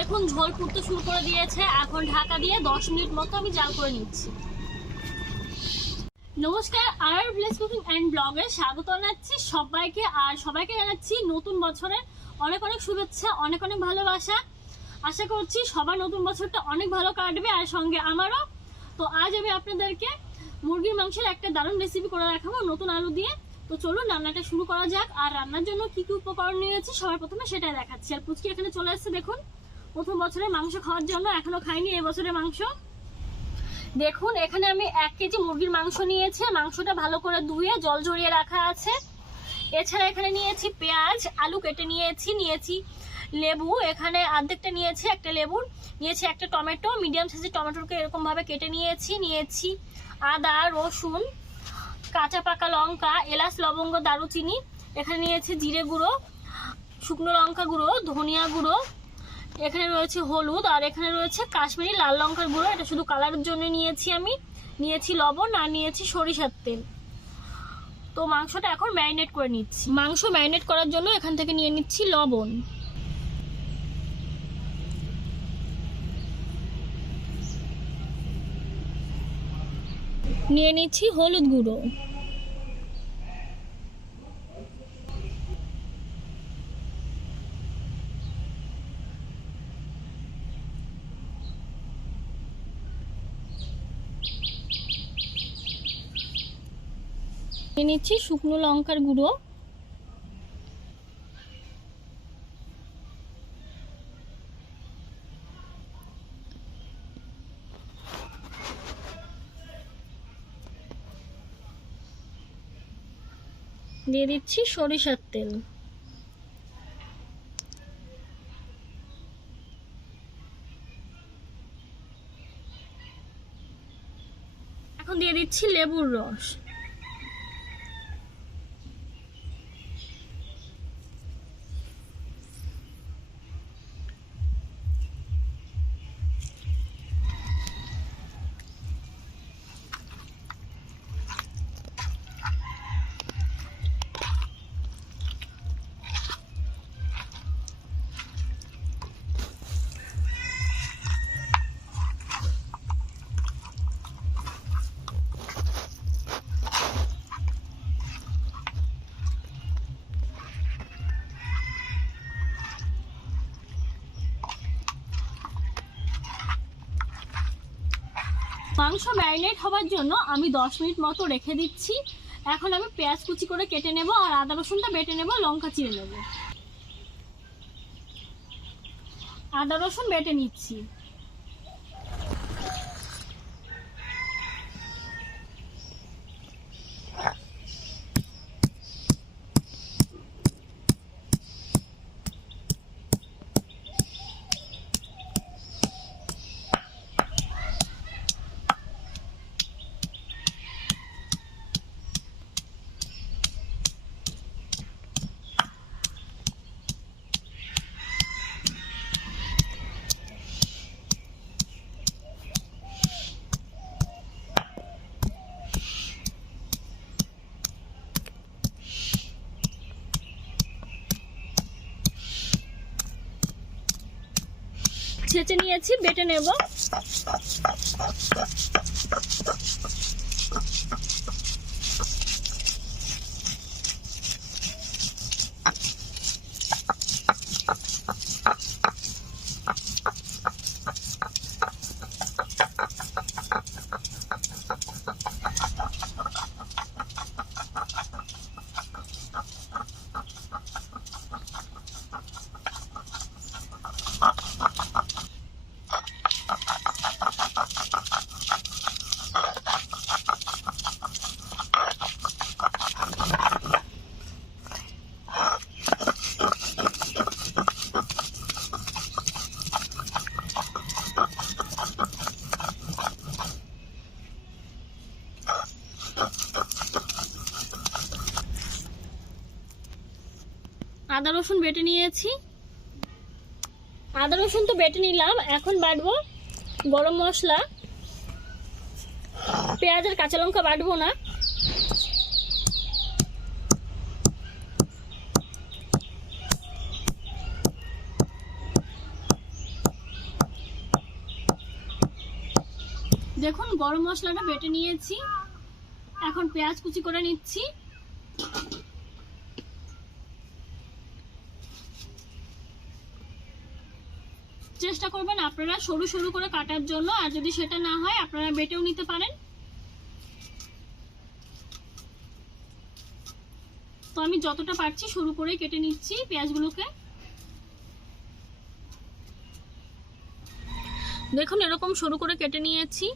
দেখুন ঝোল ফুটতে শুরু করে দিয়েছে। এখন ঢাকা দিয়ে 10 মিনিট মতো আমি জাল করে নিচ্ছি। নমস্কার, আর ভিলেজ কুকিং অ্যান্ড ব্লগে স্বাগত জানাচ্ছি সবাইকে। আর সবাইকে জানাচ্ছি নতুন বছরের অনেক অনেক শুভেচ্ছা, অনেক অনেক ভালোবাসা। আশা করছি সবার নতুন বছরটা অনেক ভালো কাটবে, আর সঙ্গে আমারও। তো আজ আমি আপনাদেরকে মুরগির মাংসের একটা দারুণ রেসিপি করে দেখাবো নতুন আলু দিয়ে। তো চলুন রান্নাটা শুরু করা যাক। আর রান্নার জন্য কি কি উপকরণ নিয়েছি সবার প্রথমে সেটাই দেখাচ্ছি। আর পুচকি এখানে চলে এসেছে, দেখুন প্রথম বছরের মাংস খাওয়ার জন্য, এখনো খাইনি এই বছরের মাংস। দেখুন এখানে আমি 1 কেজি মুরগির মাংস নিয়েছি। মাংসটা ভালো করে ধুয়ে জল ঝরিয়ে রাখা আছে। এছাড়া এখানে নিয়েছি পেঁয়াজ, আলু কেটে নিয়েছি লেবু, এখানে অর্ধেকটা নিয়েছি, একটা লেবুর নিয়েছি, একটা টমেটো, মিডিয়াম সাইজের টমেটোকে এরকম ভাবে কেটে নিয়েছি আদা, রসুন, কাঁচা পাকা লঙ্কা, এলাচ, লবঙ্গ, দারুচিনি। এখানে নিয়েছি জিরে গুঁড়ো, শুকনো লঙ্কা গুঁড়ো, ধনিয়া গুঁড়ো, এখানে রয়েছে হলুদ, আর এখানে রয়েছে কাশ্মীরি লাল লঙ্কার গুঁড়ো, এটা শুধু কালারের জন্য নিয়েছি আমি। নিয়েছি লবণ, আর নিয়েছি সরিষার তেল। তো মাংসটা এখন ম্যারিনেট করে নিচ্ছি। মাংস ম্যারিনেট করার জন্য এখান থেকে নিয়ে নিচ্ছি লবণ, নিয়ে নিচ্ছি হলুদ গুঁড়ো, নিয়ে নিচ্ছি শুকনো লঙ্কার গুঁড়ো, দিয়ে দিচ্ছি সরিষার তেল, এখন দিয়ে দিচ্ছি লেবুর রস, মাংস ম্যারিনেট হওয়ার জন্য আমি 10 মিনিট মতো রেখে দিচ্ছি। এখন আমি পেঁয়াজ কুচি করে কেটে নেব, আর আদা রসুনটা বেটে নেব, লঙ্কা চিড়ে নেব। আদা রসুন বেটে নিচ্ছি। ছেঁচে নিয়েছি, বেটে নেব। আদা রসুন বেটে নিয়েছি। আদা রসুন তো বেটে নিলাম, এখন বাটবো গরম মশলা। পেঁয়াজ আর কাঁচা লঙ্কা বাটবো না। দেখুন গরম মশলাটা বেটে নিয়েছি, এখন পেঁয়াজ কুচি করে নিচ্ছি। চেষ্টা করবেন আপনারা সরু সরু করে কাটার জন্য, আর যদি সেটা না হয় আপনারা বেটেও নিতে পারেন। তো আমি যতটা পারছি সরু করে কেটে নিচ্ছি পেঁয়াজগুলোকে। দেখুন এরকম সরু করে কেটে নিয়েছি।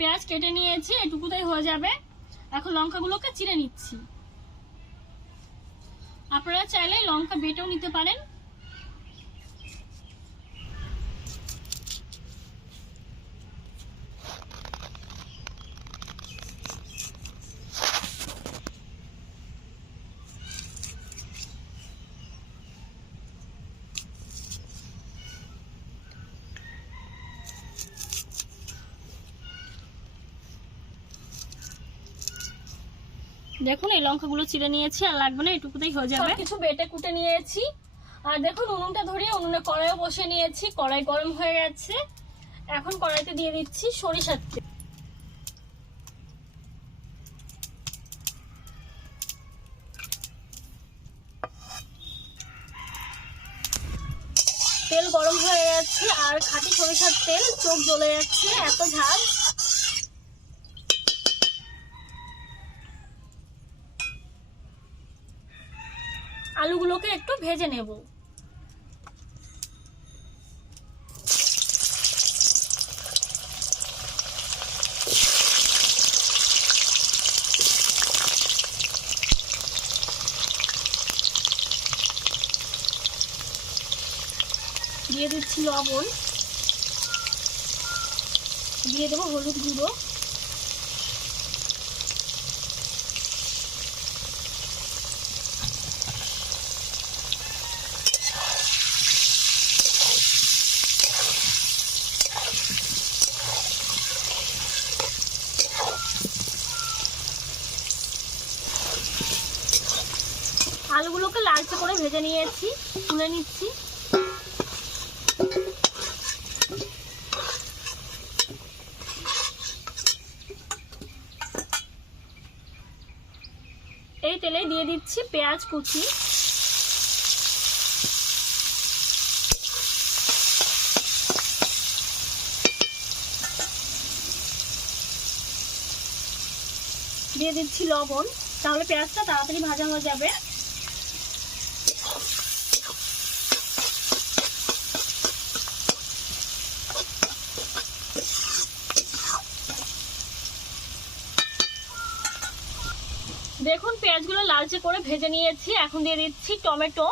পেঁয়াজ কেটে নিয়েছি, এটুকুতেই হয়ে যাবে। এখন লঙ্কাগুলোকে চিড়ে নিচ্ছি। আপনারা চাইলে লঙ্কা বেটেও নিতে পারেন। দেখুন এই লঙ্কাগুলো চিড়ে নিয়েছি, আর লাগবে না, এটুকুতেই হয়ে যাবে। কিছু বেটে কুটে নিয়েছি। আর দেখুন উনুনটা ধরিয়ে উনুনে কড়াইও বসে নিয়েছি, কড়াই গরম হয়ে গেছে। এখন কড়াইতে দিয়ে দিচ্ছি সরিষার তেল। তেল গরম হয়ে যাচ্ছে, আর খাঁটি সরিষার তেল, চোখ জ্বলে যাচ্ছে, এত ঝাল। আলুগুলোকে একটু ভেজে নেব। দিয়ে দিচ্ছি লবণ, দিয়ে দেবো হলুদ গুঁড়ো, আলুগুলোকে লালচে করে ভেজে নিয়েছি, তুলে নিচ্ছি। এই তেলে দিয়ে দিচ্ছি পেঁয়াজ কুচি, দিয়ে দিচ্ছি লবণ, তাহলে পেঁয়াজটা তাড়াতাড়ি ভাজা হয়ে যাবে। দেখুন পেঁয়াজগুলো লালচে করে ভেজে নিয়েছি, এখন দিয়ে দিচ্ছি টমেটো,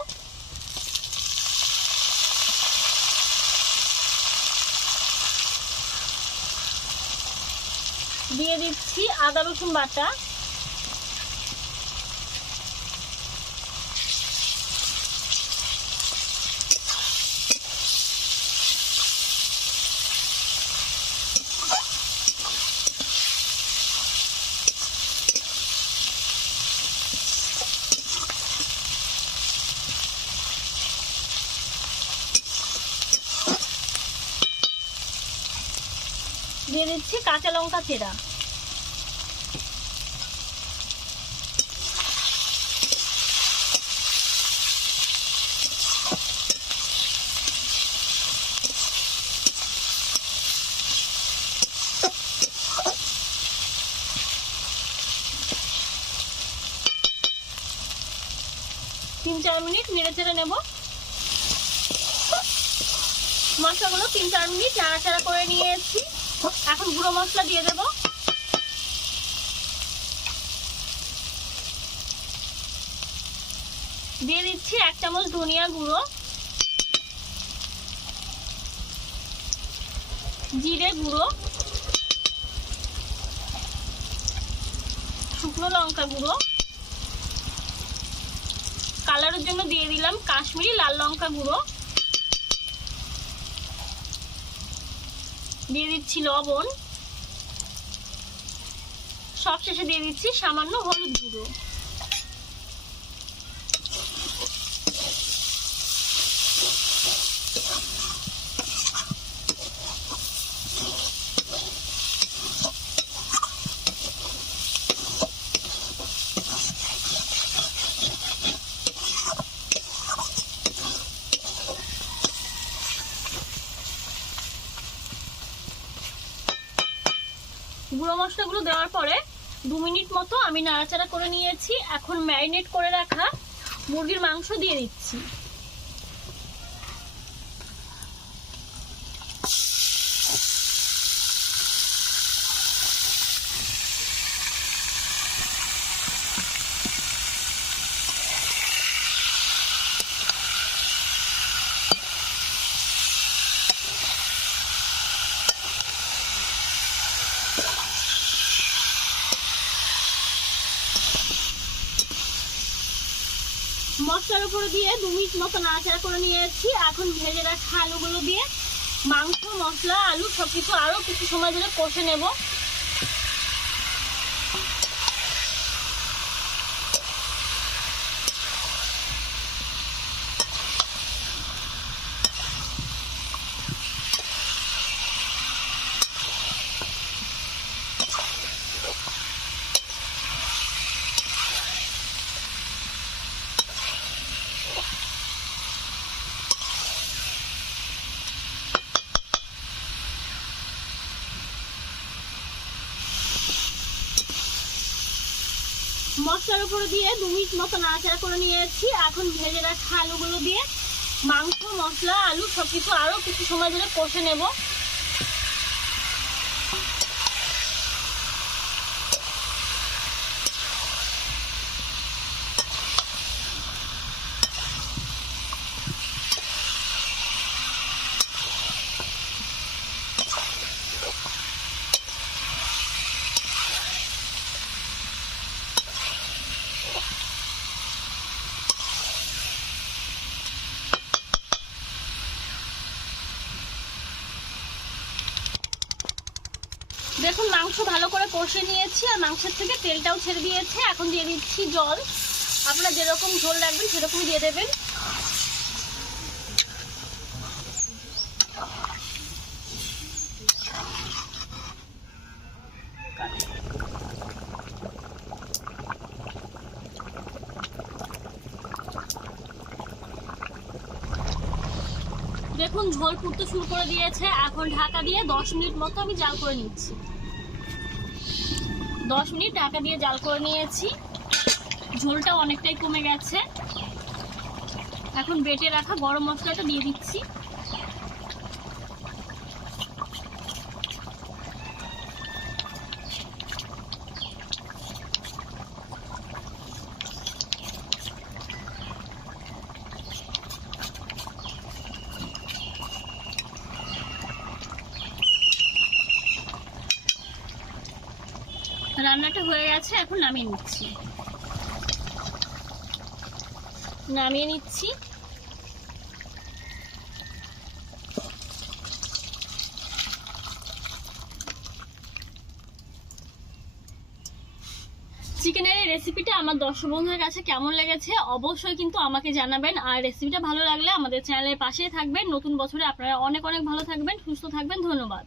দিয়ে দিচ্ছি আদা রসুন বাটা, দিয়ে দিচ্ছি কাঁচা লঙ্কা চেরা, তিন চার মিনিট নেড়ে চেড়ে নেব। মশলাগুলো 3-4 মিনিট নাড়াচাড়া করে নিয়েছি। এখন গুঁড়ো মশলা দিয়ে দেব। দিয়ে দিচ্ছি 1 চামচ ধনিয়া গুঁড়ো, জিরে গুঁড়ো, শুকনো লঙ্কা গুঁড়ো, কালারের জন্য দিয়ে দিলাম কাশ্মীরি লাল লঙ্কা গুঁড়ো, দিয়ে দিচ্ছি লবণ, সবশেষে দিয়ে দিচ্ছি সামান্য হলুদ গুঁড়ো। গুঁড়ো মশলাগুলো দেওয়ার পরে 2 মিনিট মতো আমি নাড়াচাড়া করে নিয়েছি। এখন ম্যারিনেট করে রাখা মুরগির মাংস দিয়ে দিচ্ছি। মশলার উপরে দিয়ে 2 মিনিট মতো নাড়াচাড়া করে নিয়েছি। এখন ভেজে রাখা আলুগুলো দিয়ে মাংস, মশলা, আলু সবকিছু আরো কিছু সময় ধরে কষে নেব। মশলার উপরে দিয়ে 2 মিনিট মতো নাড়াচাড়া করে নিয়েছি। এখন ভেজে রাখা আলুগুলো দিয়ে মাংস, মশলা, আলু সবকিছু আরো কিছু সময় ধরে কষে নেব। দেখুন মাংস ভালো করে কষে নিয়েছি আর মাংসের থেকে তেলটাও ছেড়ে দিয়েছে। এখন দিয়ে দিচ্ছি জল। আপনারা যেরকম ঝোল রাখবেন সেরকমই দিয়ে দেবেন। দেখুন ঝোল ফুটতে শুরু করে দিয়েছে। এখন ঢাকা দিয়ে 10 মিনিট মতো আমি জাল করে নিচ্ছি। 10 মিনিট ঢাকা দিয়ে জাল করে নিয়েছি। ঝোলটা অনেকটাই কমে গেছে। এখন বেটে রাখা গরম মশলাটা দিয়ে দিচ্ছি। রান্নাটা হয়ে গেছে। এখন নামিয়ে নিচ্ছি। চিকেনের এই রেসিপিটা আমার দর্শক বন্ধুদের কাছে কেমন লেগেছে অবশ্যই কিন্তু আমাকে জানাবেন। আর রেসিপিটা ভালো লাগলে আমাদের চ্যানেলের পাশেই থাকবেন। নতুন বছরে আপনারা অনেক অনেক ভালো থাকবেন, সুস্থ থাকবেন। ধন্যবাদ।